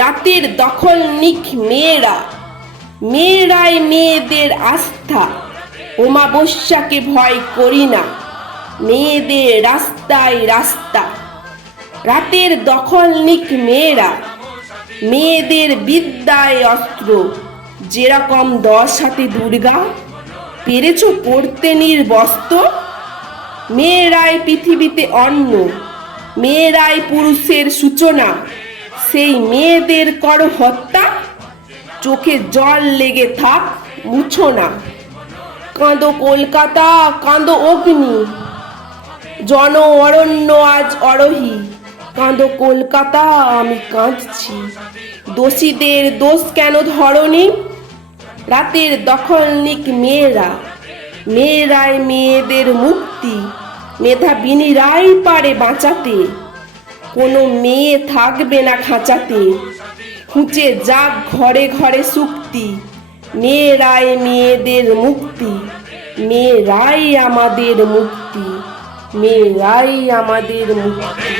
রাতের দখল নিক মেয়েরা, মেয়েরাই মেয়েদের আস্থা। অমাবস্যাকে ভয় করি না, মেয়েদের রাস্তায় রাস্তা। রাতের দখল নিক মেয়েরা, মেয়েদের বিদ্যায় অস্ত্র। যেরকম 10 হাতে দুর্গা, পেরেছ করতে নির্বস্ত্র। মেয়েরাই পৃথিবীতে অন্ন, মেয়েরাই পুরুষের সূচনা। সেই মেয়েদের কর হত্যা, চোখে জল লেগে থাক মুছো না। কাঁদো কলকাতা, কাঁদো অগ্নি, জন অরণ্য আজ অরহি। কাঁদো কলকাতা, আমি কাঁদছি, দোষীদের দোষ কেন ধরনি? রাতের দখল নিক মেয়েরা, মেয়েরাই মেয়েদের মুক্তি। মেধাবিনীরাই পারে বাঁচাতে, কোনো মেয়ে থাকবে না খাঁচাতে। খুঁজে যাক ঘরে ঘরে সুক্তি, মেয়েরাই মেয়েদের মুক্তি। মেয়েরাই আমাদের মুক্তি, মেয়েরাই আমাদের মুক্তি।